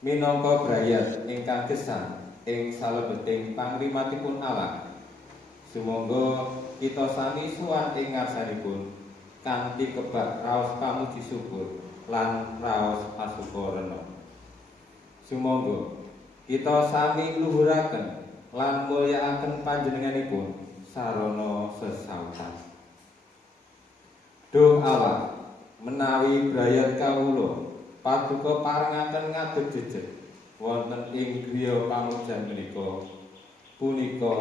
minangka brayat ingkang gesang ing salebeting pangrimatipun Allah. Sumangga kita sami suwan ing ngarsanipun kanthi kebak raos pamuji syukur lan raos pasukarana. Sumangga kita sami ngluhuraken lan mulyakaken panjenenganipun sarana sesautan. Duh Allah, menawi brayat kawula paduka parengaken ngadeg jejeg wonten ing griya pamujan punika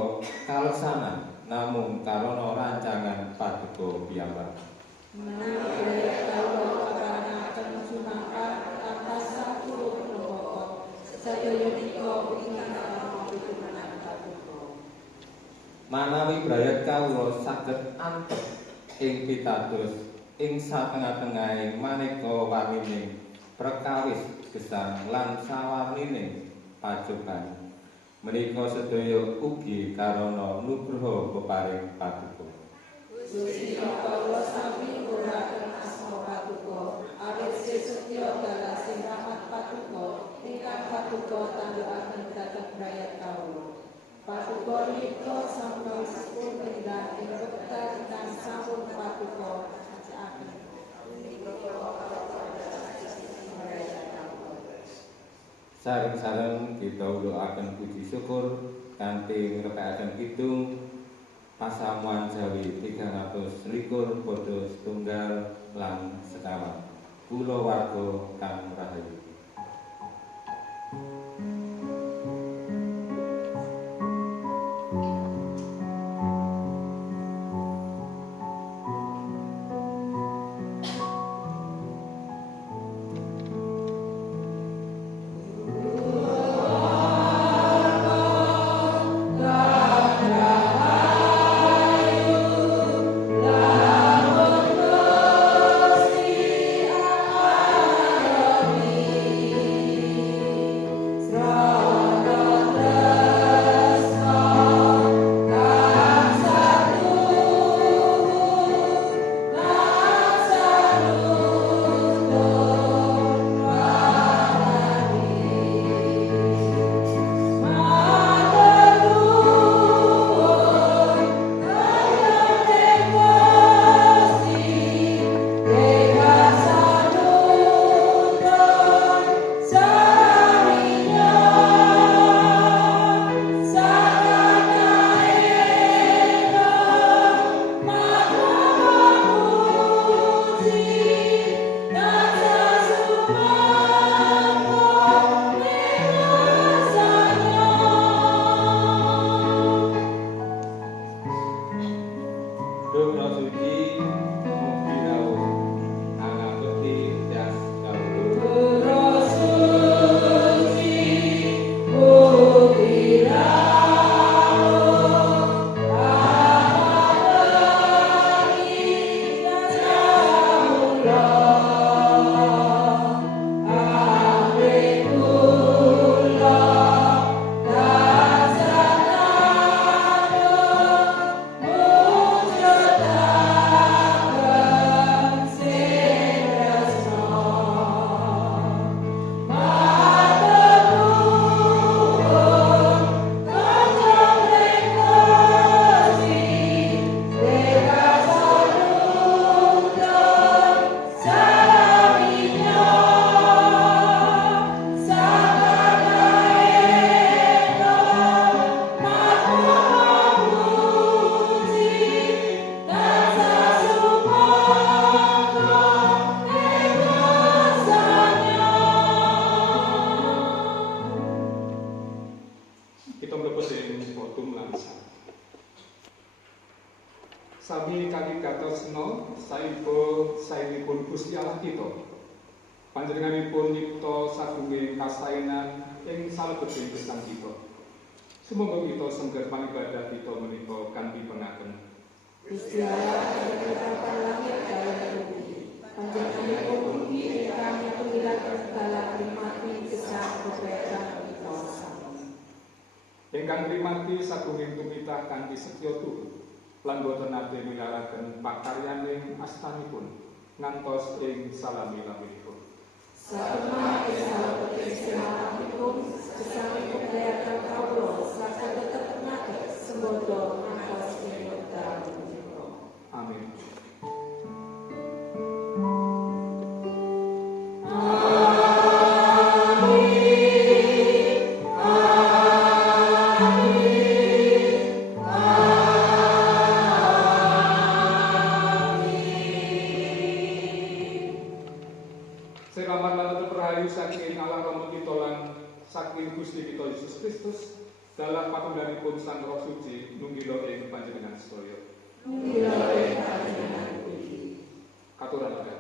kaleksanan namung karana rancangan paduka piyambak. Menawi brayat kawula parengaken sumakan atas sampun pokok sedaya nika ingkang karana pitumenan paduka. Manawi brayat kawula saged antep ing pitados ing satengah-tengahing maneka warnining perkawis gesang lan sawarnining pacoban menika sedaya ugi karana nugraha peparing paduka. Gusti kawula sami nguraken asma paduka awit setya dalah sing rahmat paduka ingkang paduka tandhukaken dhateng brayat kawula. Paduka nika sampun sepur pindah ing wekdal ingkang sampun paduka ajakaken. Sareng-sareng kita ulaaken puji syukur kanthi ngrepekaken kidung pasamuan Jawi 321 padha setunggal lan sekawan. Kula warga kang rahayu. Sami kami gatosna saipun Gusti Allah kita. Panjenenganipun nyipta sagunging kasainan ing salebeting gesang kita. Sumangga kita sengger pangibadah kita menika kanthi pengaken. Gusti Allah ingkang langit kaliyan bumi. Panjenenganipun ugi ingkang nyepiraken dalam rimati gesang bebekan kita sami. Ingkang rimati sagunging tumitah kanthi setya tuhu. Lan boten nate milaraken pakaryaning astanipun ngantos ing salami-laminipun. Satemah kisah penting sinapipun sesami pembayaran kaulo saka tetep ngatur sembodo ngantos ing wekdal punika. Amin. Selamat malam rahayu saking Allah Rama kita lan saking Gusti kita Yesus Kristus dalam patunggalipun Sang Roh Suci nunggila ing panjenengan sedaya. Nunggila ing panjenengan ugi. Katuran agama.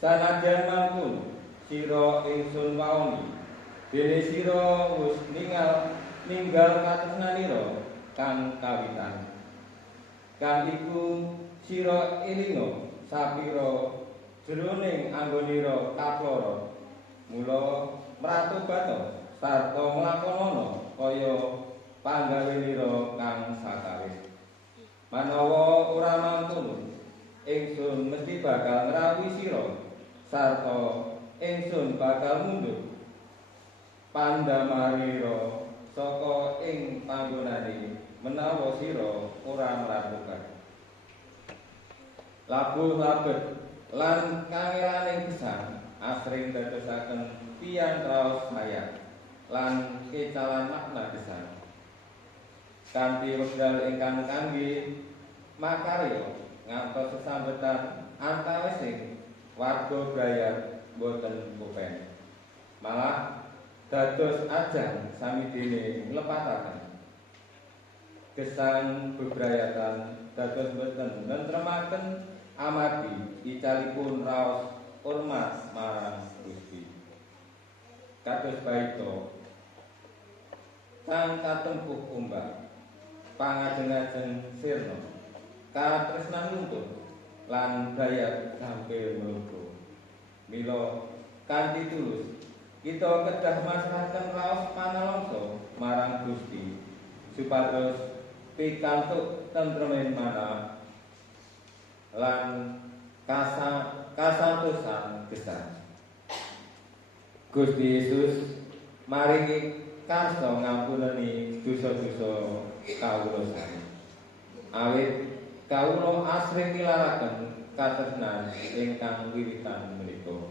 Sanajan mangkun sira ingsun waoni dene sira wis ninggal katresnanira kang kawitan kan iku sira elinga sapira jroning anggonira kaploro mula mratobata sarta nglakonana kaya panggawenira kang sakawis manawa ora mangkono ingsun mesti bakal ngrawuhi sira sarta ingsun bakal mundur pandamarira saka ing panggonane menawa sira ora mlakukan. Labuh labet lan kangelaning gesang asring dadosaken pian raos mayat lan kecalan makna gesang. Kanthi wekdal ingkang kangge makarya ngantos sesambetan antawising warga Brayat boten kupen. Malah dados ajang samidine nglepataken gesang bebrayatan dados boten nentremaken amargi icalipun raos hormat marang Gusti. Kados baita kang katempuh ombak pangajeng-ajeng sirna katresnan nuntun lan Brayat gampil melungguh. Mila kanthi tulus kita kedah masrahaken raos panalongso marang Gusti supados pikantuk tentremen manah lan kasantosan gesang. Gusti Yesus maringi karsa ngampunani dosa-dosa kawula sami. Awit kawula asring nilaraken katresnan ingkang wiwitan menika.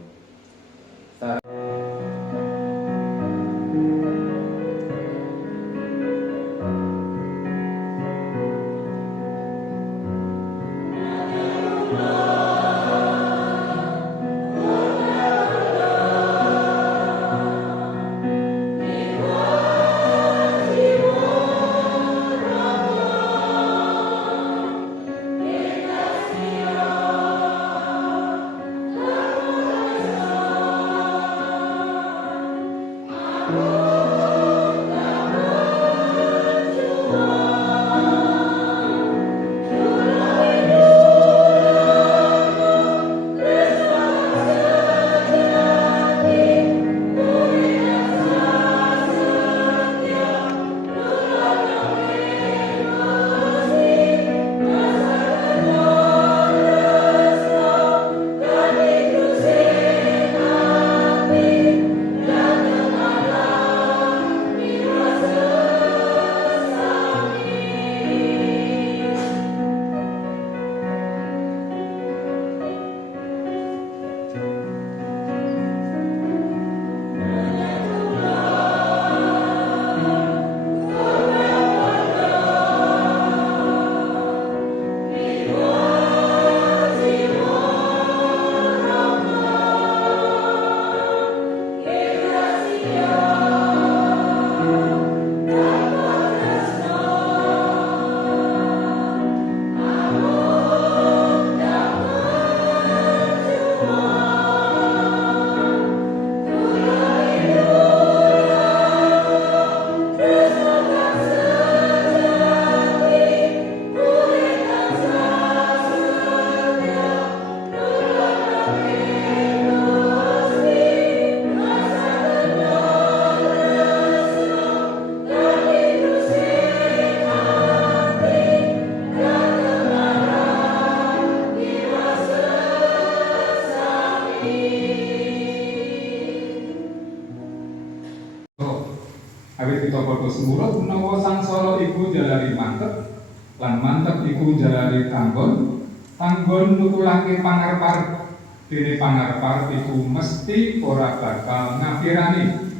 Awit kita padha semurut menawa sangsara iku jalari mantep lan mantep iku jalari tanggon, tanggon nukulake pangarep-arep. Dene pangarep-arep iku mesti ora bakal ngafirani.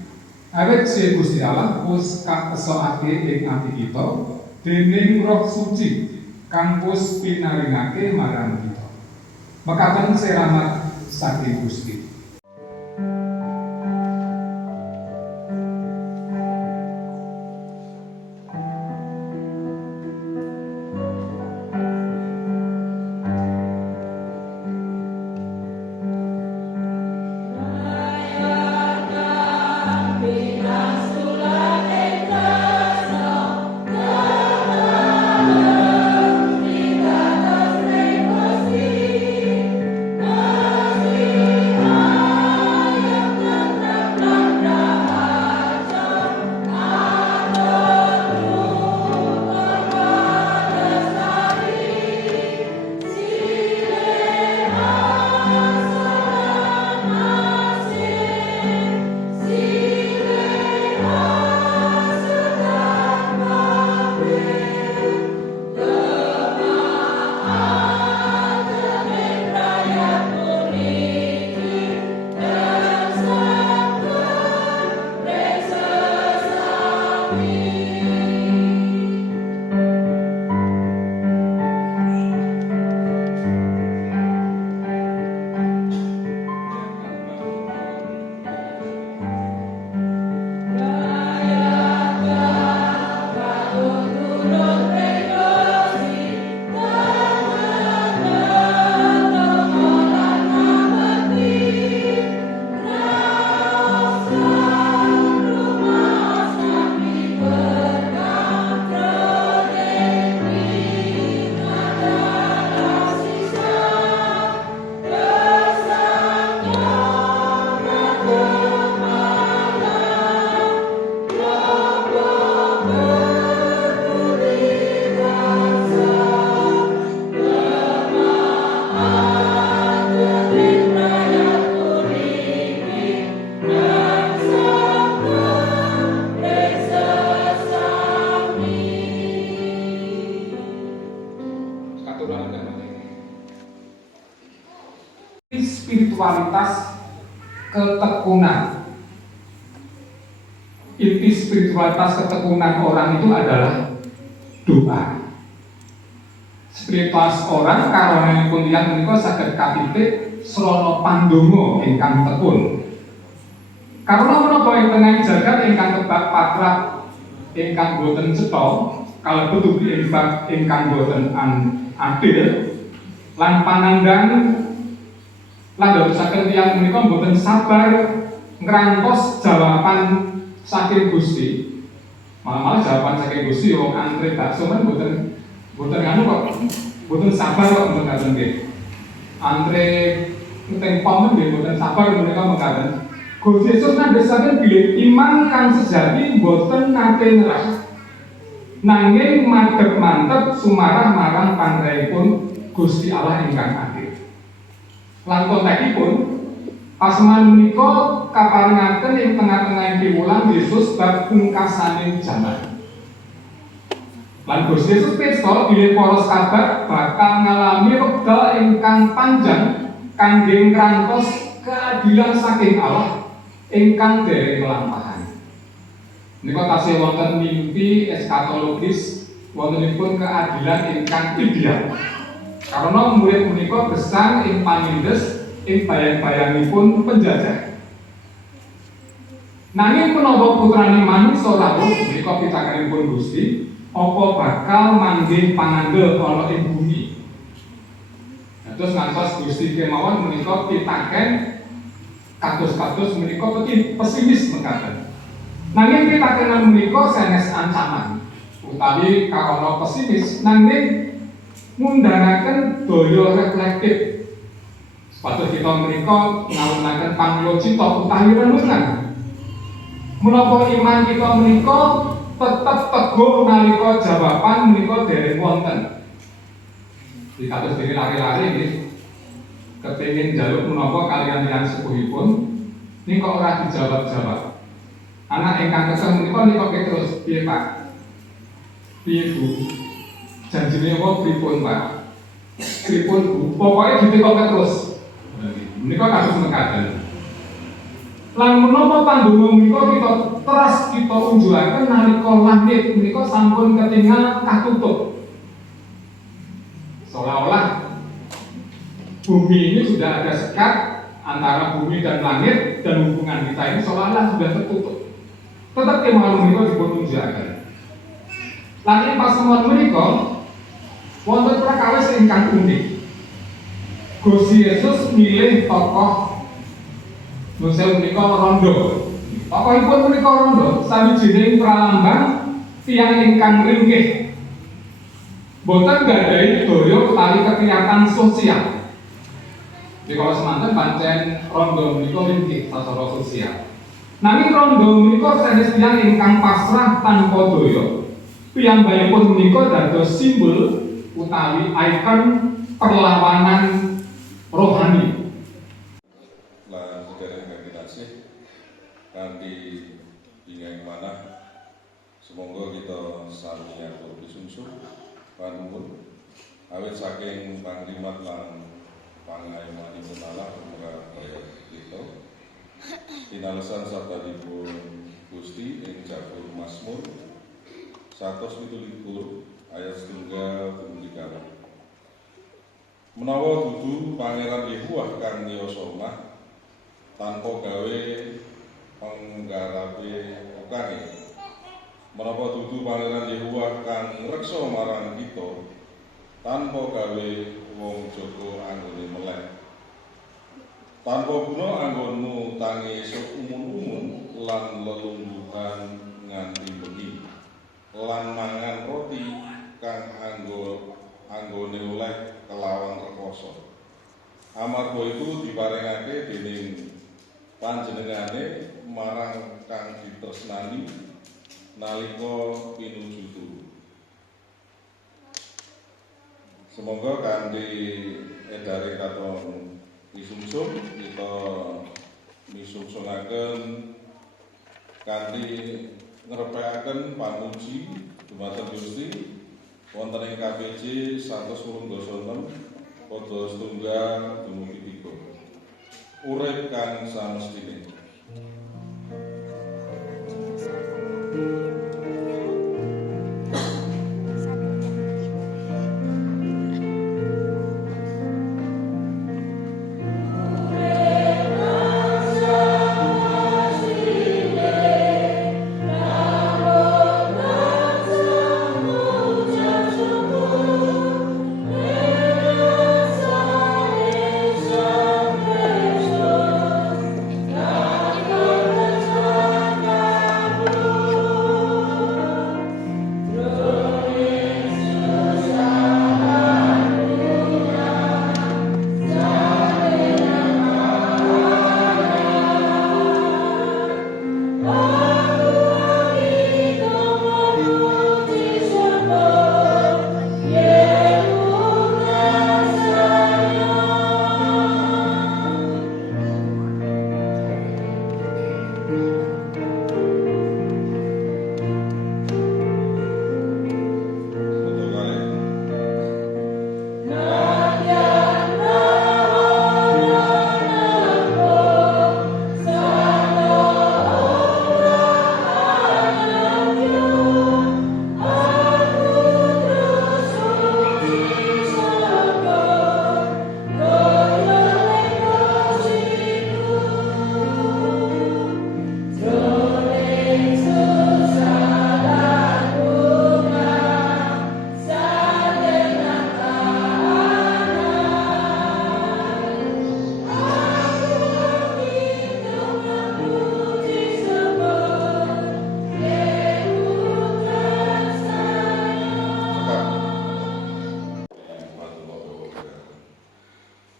Awit si Gusti Allah wis kakesokake ing ati kita dening Roh Suci kang wis pinaringake marang kita. Mekaten selamat saking Gusti. Amen. ketekunan. Inti spiritualitas ketekunan orang itu adalah doa. Spiritualitas orang karonanipun tiyang menika saged kapitik srana pandonga ingkang tekun. Karena menapa ing tengah jagat ingkang tebak patrap ingkang boten cetha kalebet ugi ingkang boten adil lan panandang lan dadosaken tiyang menika boten sabar ngrantos jawaban saking Gusti. Malah jawaban saking Gusti wong antre bakso men boten anu kok. Boten sabar kok mekaten nggih. Antre teng pamen nggih boten sabar menika mekaten. Gusti Yesus nandhesaken bilih iman kang sejati boten nate nyerah. Nanging madhep mantep sumarah marang panggraipun Gusti Allah ingkang adil. Lan kontekipun paseman menika kaparingaken ing tengah-tengah piwulang Yesus bab pungkasaning jaman. Lan Gusti Yesus pirsa bilih para sahabat bakal ngalami wekdal ingkang panjang kangge ngrantos keadilan saking Allah ingkang dereng lampahan. Menika tasih wonten mimpi eskatologis wontenipun keadilan ingkang ideal. Karena murid menika besar ing panindes ing bayang-bayangipun penjajah. Nanging menawa putrane manungsa rawuh menika pitakenipun Gusti, apa bakal manggih pangandel ana ing bumi. Terus ngantos Gusti kemawon menika pitaken kados-kados menika pesimis mekaten. Nanging pitakenan menika sanes ancaman utawi karana pesimis nanging ngundhangaken daya reflektif. Sepatut kita menika ngawunaken panglocita utawi renungan. Menapa iman kita menika tetep teguh nalika jawaban menika dereng wonten. Dikados dene lari-lari nggih. Kepengin njaluk menapa kaliyan tiyang sepuhipun ning kok ora dijawab-jawab. Anak ingkang kesel menika nikoke terus piye Pak? Piye Bu? Janjine apa pripun Pak? Pripun Bu? Pokoke ditekoke terus. Menika kados mekaten. Lan menapa pandonga menika kita terus kita unjukaken nalika langit menika sampun ketingal katutup. Seolah-olah bumi ini sudah ada sekat antara bumi dan langit dan hubungan kita ini seolah-olah sudah tertutup. Tetap kemauan menika dipun unjukaken. Lan ing pasemuan menika wonten prakawis ingkang unik. Gusti Yesus milih tokoh Nusel menika rondo. Tokohipun menika rondo sawijining pralambang tiyang ingkang ringkih. Boten gadhahi daya utawi kegiatan sosial. Dikala semanten pancen rondo menika ringkih sacara sosial. Nanging rondo menika sanes tiyang ingkang pasrah tanpa daya. Piyambakipun menika dados simbol utawi ikon perlawanan rohani. Lan sedherek meditasi kanthi ingkang manah semoga kita sami atur pisungsung panuwun awit saking pangrimat lan pangayomanipun Allah muga kita tinalesan sabdanipun Gusti ing Jabur Mazmur 127 ayat 1 dumugi kalih. Menawa dudu Pangeran Yehuwah kang niyasa omah tanpa gawe penggarape ukane. Menapa dudu Pangeran Yehuwah kang ngreksa marang kita tanpa gawe wong jaga anggone meleh. Tanpa guna anggonmu tangi esuk umun-umun lan lelungguhan nganti bengi. Lan mangan roti kang anggone oleh kelawan rekoso. Amarga iku diparingake dening panjenengane marang kang ditresnani nalika pinuju turu. Semoga kanthi edare katon misungsung kita misungsungaken kanthi ngrepekaken pamuji dumateng Gusti wonten ing KPJ 186 pada setunggal dumugi 3. urip kang samestine.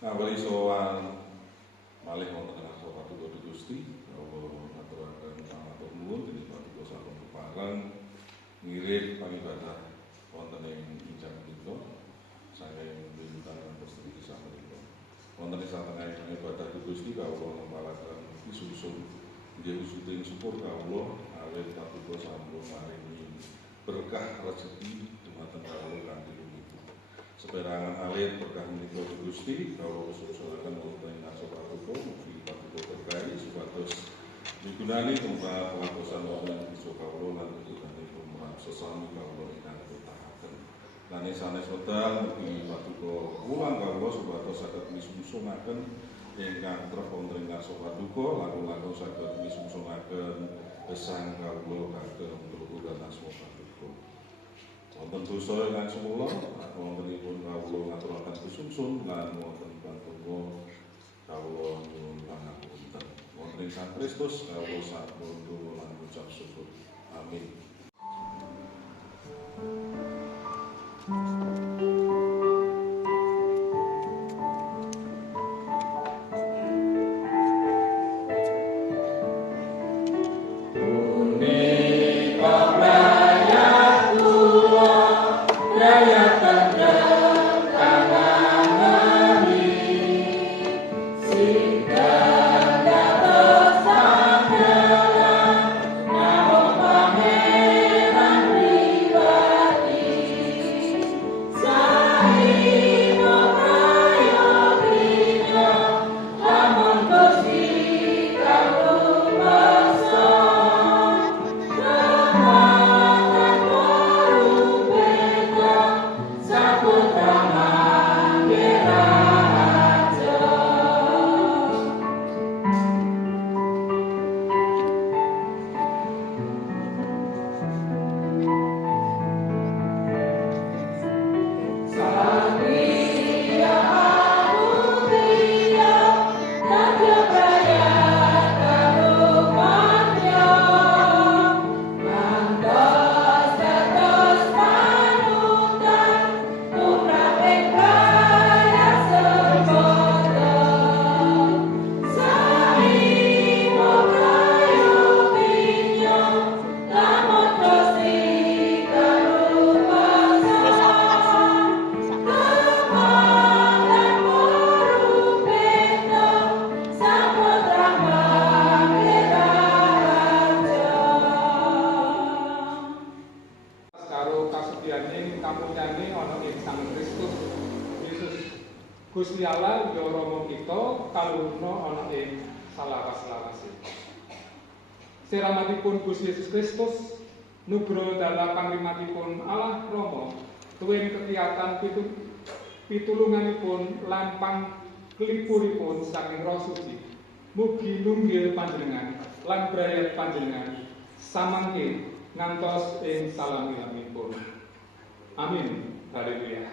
Ngawali sowan malih wonten ing sowan Paduka Gusti, kawula ngaturaken panuwun nuwun dening Paduka sampun kepareng ngirit pangibadah wonten ing injang menika saking pinten Gusti sampun. Wonten ing satengahing ibadah Gusti kawula ngempalaken isusun nggih wujuding syukur kawula awit Paduka sampun maringi berkah rezeki dumateng kawula kanthi seperangan alit berkah menika Gusti kawula susulaken wonten ngarsa Paduka mugi Paduka berkahi supados migunani tumrap pelakosan wonten bisa kawula lan migunani tumrap sesami kawula ingkang betahaken. Lan sanes wedal mugi Paduka ulang kawula supados saged misungsungaken ingkang trep wonten ngarsa Paduka langkung-langkung saged misungsungaken gesang kawula kagem luhuran asma Paduka. Wonten dosa ingkang semula wontenipun kawula ngaturaken kesungsun lan wonten pantungga kawula nyuwun pangapunten. Wonten ing Sang Kristus kawula sampun ndonga lan ngucap syukur. Amin. Amen. Gusti Allah ya Rama kita kalurna ana ing salawas-lawase. Siramatipun Gusti Yesus Kristus, nugroho dalam pangrimatipun Allah Rama, tuwin kegiatan pitulunganipun lan pangklipuripun saking Roh Suci. Mugi nunggil panjenengan lan brayat panjenengan samangke ngantos ing salam-salamipun. Amin. Haleluya.